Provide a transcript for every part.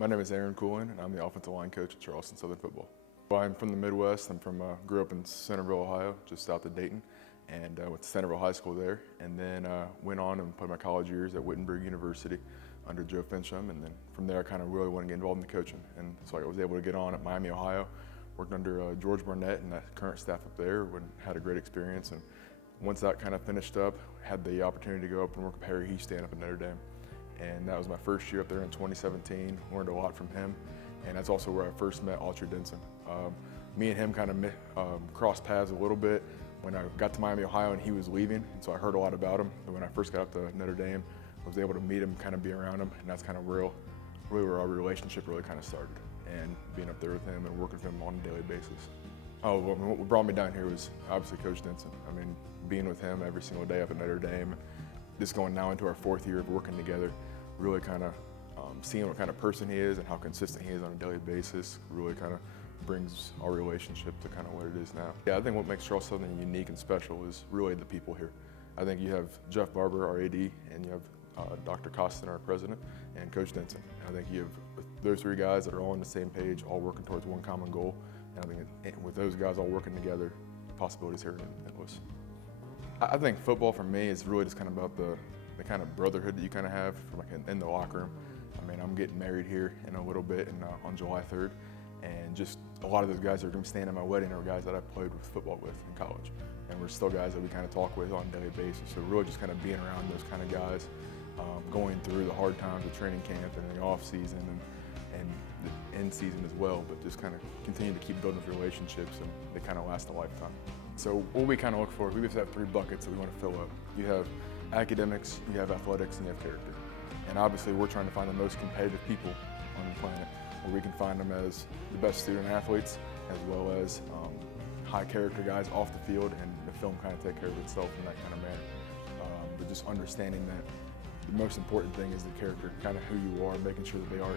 My name is Coeling, and I'm the offensive line coach at Charleston Southern Football. Well, I'm from the Midwest. I'm grew up in Centerville, Ohio, just south of Dayton, and went to Centerville High School there, and then went on and played my college years at Wittenberg University under Joe Fincham, and then from there I kind of really wanted to get involved in the coaching, and so I was able to get on at Miami, Ohio, worked under George Barnett and the current staff up there, and had a great experience. And once that kind of finished up, had the opportunity to go up and work with Harry Heastan up at Notre Dame. And that was my first year up there in 2017. Learned a lot from him, and that's also where I first met Autry Denson. Me and him kind of crossed paths a little bit when I got to Miami, Ohio, and he was leaving, and so I heard a lot about him. But when I first got up to Notre Dame, I was able to meet him, kind of be around him, and that's kind of really where our relationship really kind of started. And being up there with him and working with him on a daily basis. Oh, well, what brought me down here was obviously Coach Denson. I mean, being with him every single day up at Notre Dame, just going now into our fourth year of working together, really kind of seeing what kind of person he is and how consistent he is on a daily basis really kind of brings our relationship to kind of what it is now. Yeah, I think what makes Charleston Southern unique and special is really the people here. I think you have Jeff Barber, our AD, and you have Dr. Costin, our president, and Coach Denson. And I think you have those three guys that are all on the same page, all working towards one common goal. And I think with those guys all working together, the possibilities here are endless. I think football for me is really just kind of about the kind of brotherhood that you kind of have in the locker room. I mean, I'm getting married here in a little bit on July 3rd, and just a lot of those guys that are going to be staying at my wedding are guys that I played with football with in college, and we're still guys that we kind of talk with on a daily basis. So really just kind of being around those kind of guys, going through the hard times of training camp and the off season and the end season as well, but just kind of continue to keep building those relationships, and they kind of last a lifetime. So what we kind of look for, we just have three buckets that we want to fill up. You have academics, you have athletics, and you have character. And obviously we're trying to find the most competitive people on the planet, where we can find them as the best student athletes, as well as high character guys off the field, and the film kind of take care of itself in that kind of manner. But just understanding that the most important thing is the character, kind of who you are, making sure that they are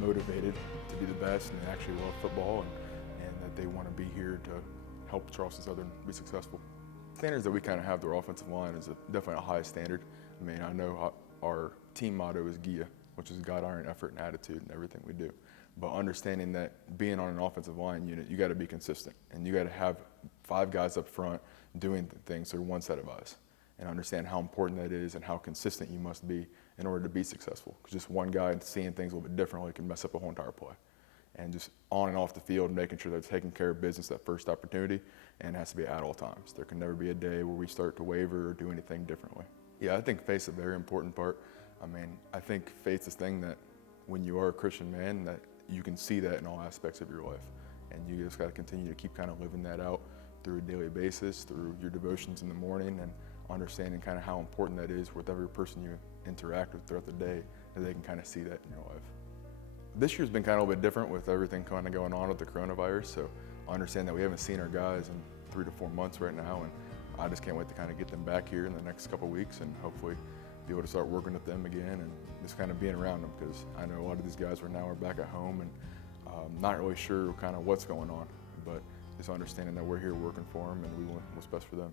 motivated to be the best and they actually love football, and that they want to be here to help Charleston Southern be successful. Standards that we kind of have through our offensive line is definitely a high standard. I mean, I know our team motto is GIA, which is God, Iron, Effort, and Attitude in everything we do. But understanding that being on an offensive line unit, you got to be consistent, and you got to have five guys up front doing things through one set of eyes, and understand how important that is and how consistent you must be in order to be successful. Because just one guy seeing things a little bit differently can mess up a whole entire play. And just on and off the field, making sure they're taking care of business that first opportunity, and it has to be at all times. There can never be a day where we start to waver or do anything differently. Yeah, I think faith's a very important part. I mean, I think faith's this thing that when you are a Christian man, that you can see that in all aspects of your life. And you just got to continue to keep kind of living that out through a daily basis, through your devotions in the morning, and understanding kind of how important that is with every person you interact with throughout the day, that they can kind of see that in your life. This year's been kind of a little bit different with everything kind of going on with the coronavirus, so I understand that we haven't seen our guys in 3 to 4 months right now, and I just can't wait to kind of get them back here in the next couple of weeks and hopefully be able to start working with them again and just kind of being around them, because I know a lot of these guys right now are back at home and not really sure kind of what's going on, but just understanding that we're here working for them and we want what's best for them.